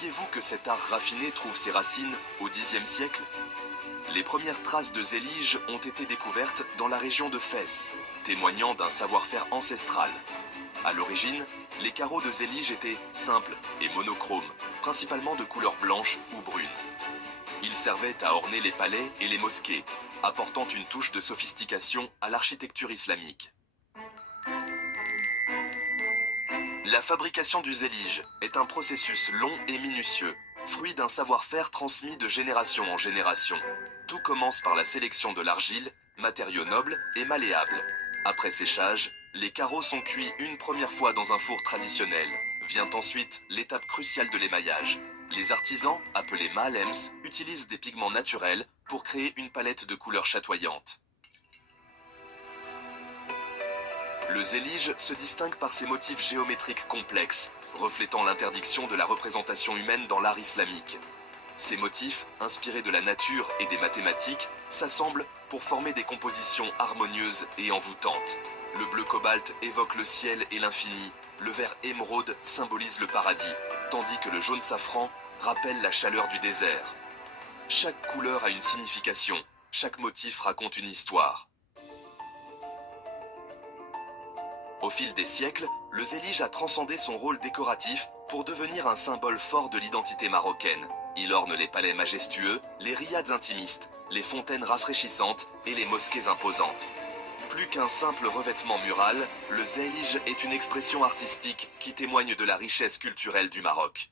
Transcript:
Saviez-vous que cet art raffiné trouve ses racines au Xe siècle? Les premières traces de zélige ont été découvertes dans la région de Fès, témoignant d'un savoir-faire ancestral. À l'origine, les carreaux de zélige étaient simples et monochromes, principalement de couleur blanche ou brune. Ils servaient à orner les palais et les mosquées, apportant une touche de sophistication à l'architecture islamique. La fabrication du zélige est un processus long et minutieux, fruit d'un savoir-faire transmis de génération en génération. Tout commence par la sélection de l'argile, matériau noble et malléable. Après séchage, les carreaux sont cuits une première fois dans un four traditionnel. Vient ensuite l'étape cruciale de l'émaillage. Les artisans, appelés maalems, utilisent des pigments naturels pour créer une palette de couleurs chatoyantes. Le zélige se distingue par ses motifs géométriques complexes, reflétant l'interdiction de la représentation humaine dans l'art islamique. Ces motifs, inspirés de la nature et des mathématiques, s'assemblent pour former des compositions harmonieuses et envoûtantes. Le bleu cobalt évoque le ciel et l'infini, le vert émeraude symbolise le paradis, tandis que le jaune safran rappelle la chaleur du désert. Chaque couleur a une signification, chaque motif raconte une histoire. Au fil des siècles, le zélige a transcendé son rôle décoratif pour devenir un symbole fort de l'identité marocaine. Il orne les palais majestueux, les riads intimistes, les fontaines rafraîchissantes et les mosquées imposantes. Plus qu'un simple revêtement mural, le zélige est une expression artistique qui témoigne de la richesse culturelle du Maroc.